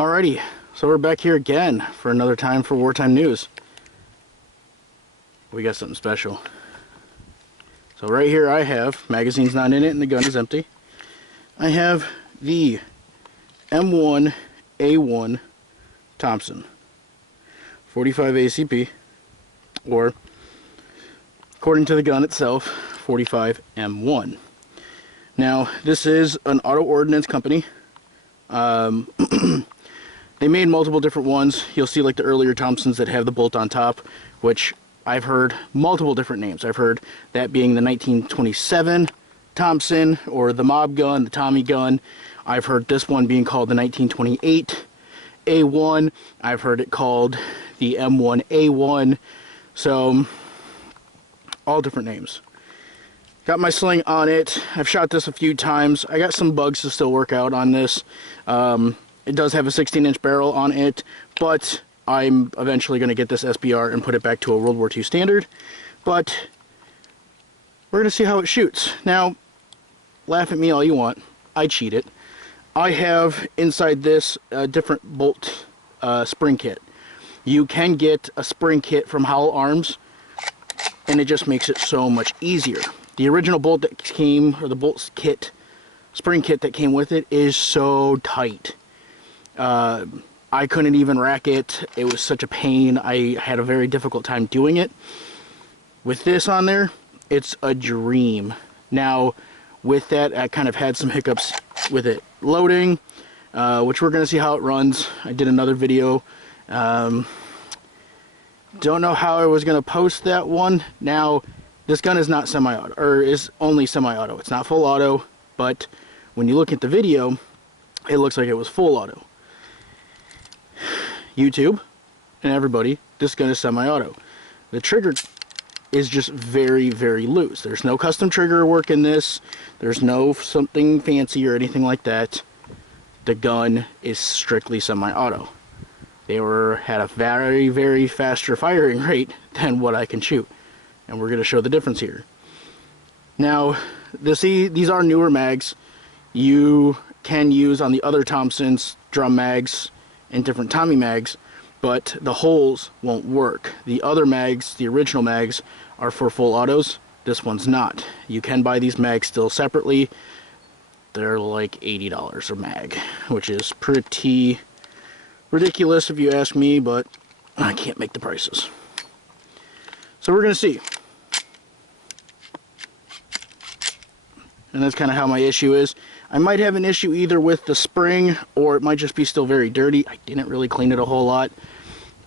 Alrighty, so we're back here again for another time for Wartime News. We got something special. So right here I have, magazine's not in it and the gun is empty. I have the M1A1 Thompson 45 ACP, or according to the gun itself, 45 M1. Now this is an auto ordnance company. They made multiple different ones. You'll see like the earlier Thompsons that have the bolt on top, which I've heard multiple different names. I've heard that being the 1927 Thompson, or the mob gun, the Tommy gun. I've heard this one being called the 1928 A1. I've heard it called the M1A1. So, all different names. Got my sling on it. I've shot this a few times. I got some bugs to still work out on this. It does have a 16-inch barrel on it, but I'm eventually going to get this SBR and put it back to a World War II standard. But we're going to see how it shoots. Now, laugh at me all you want. I cheat it. I have inside this a different bolt spring kit. You can get a spring kit from Howell Arms, and it just makes it so much easier. The original bolt that came, or the bolt kit, spring kit that came with it, is so tight. I couldn't even rack it. It was such a pain. I had a very difficult time doing it. With this on there, it's a dream. Now, with that, I kind of had some hiccups with it loading, which we're going to see how it runs. I did another video. Don't know how I was going to post that one. Now, this gun is not semi-auto, or is only semi-auto. It's not full auto, but when you look at the video, it looks like it was full auto. YouTube and everybody, this gun is semi-auto. The trigger is just very, very loose. There's no custom trigger work in this. There's no something fancy or anything like that. The gun is strictly semi-auto. They had a very, very faster firing rate than what I can shoot. And we're going to show the difference here. Now, these are newer mags. You can use on the other Thompsons drum mags and different Tommy mags, but the holes won't work. The other mags, the original mags, are for full autos. This one's not. You can buy these mags still separately. They're like $80 a mag, which is pretty ridiculous if you ask me, but I can't make the prices. So we're gonna see. And that's kind of how my issue is. I might have an issue either with the spring, or it might just be still very dirty. I didn't really clean it a whole lot.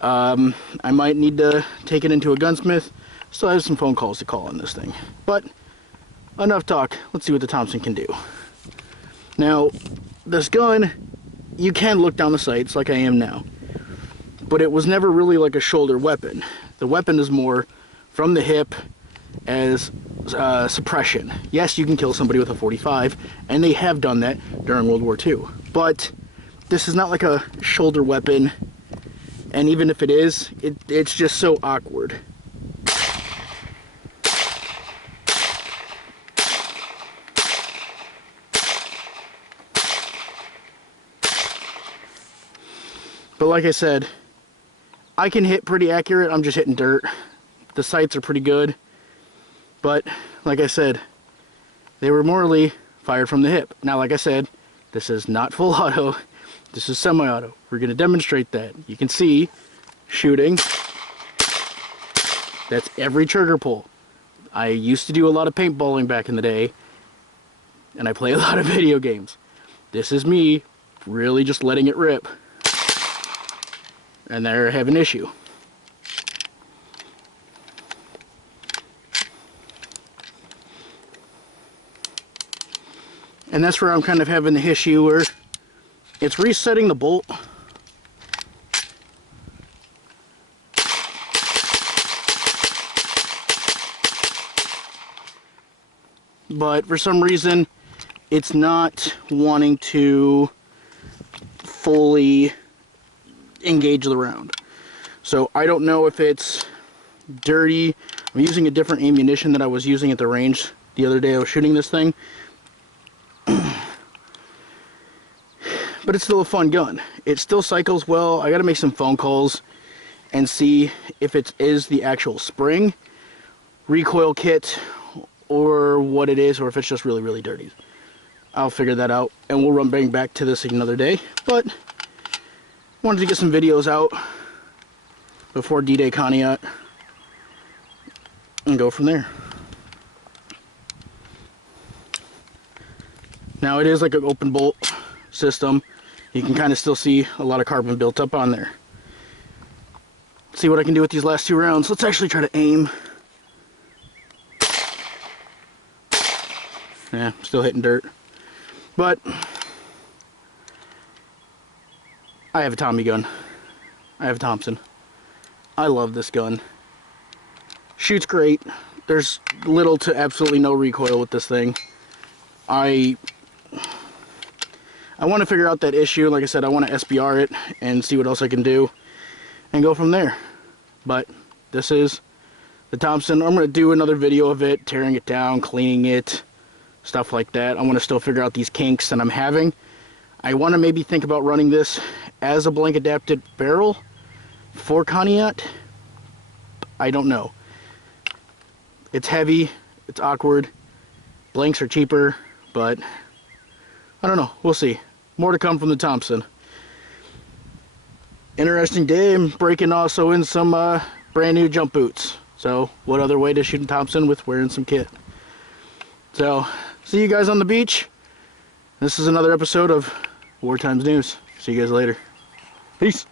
I might need to take it into a gunsmith. Still have some phone calls to call on this thing. But, enough talk. Let's see what the Thompson can do. Now, this gun, you can look down the sights like I am now. But it was never really like a shoulder weapon. The weapon is more from the hip as suppression. Yes, you can kill somebody with a 45, and they have done that during World War II. But this is not like a shoulder weapon, and even if it is, it's just so awkward. But like I said, I can hit pretty accurate. I'm just hitting dirt. The sights are pretty good. But, like I said, they were morally fired from the hip. Now, like I said, this is not full auto. This is semi-auto. We're going to demonstrate that. You can see, shooting, that's every trigger pull. I used to do a lot of paintballing back in the day, and I play a lot of video games. This is me really just letting it rip. And there I have an issue. And that's where I'm kind of having the issue where it's resetting the bolt. But for some reason, it's not wanting to fully engage the round. So I don't know if it's dirty. I'm using a different ammunition that I was using at the range the other day I was shooting this thing. but it's still a fun gun. It still cycles well. I gotta make some phone calls and see if it is the actual spring, recoil kit, or what it is, or if it's just really, really dirty. I'll figure that out, and we'll bring back to this another day. But wanted to get some videos out before D-Day Conneaut and go from there. Now it is like an open bolt system. You can kind of still see a lot of carbon built up on there. Let's see what I can do with these last 2 rounds. Let's actually try to aim. Yeah, still hitting dirt. But I have a Tommy gun. I have a Thompson. I love this gun. Shoots great. There's little to absolutely no recoil with this thing. I want to figure out that issue. Like I said, I want to SBR it and see what else I can do and go from there. But this is the Thompson. I'm going to do another video of it, tearing it down, cleaning it, stuff like that. I want to still figure out these kinks that I'm having. I want to maybe think about running this as a blank adapted barrel for Conneaut. I don't know. It's heavy, it's awkward, blanks are cheaper, but I don't know, we'll see. More to come from the Thompson. Interesting day. I'm breaking also in some brand new jump boots. So what other way to shoot a Thompson with wearing some kit? So see you guys on the beach. This is another episode of War Times News. See you guys later. Peace.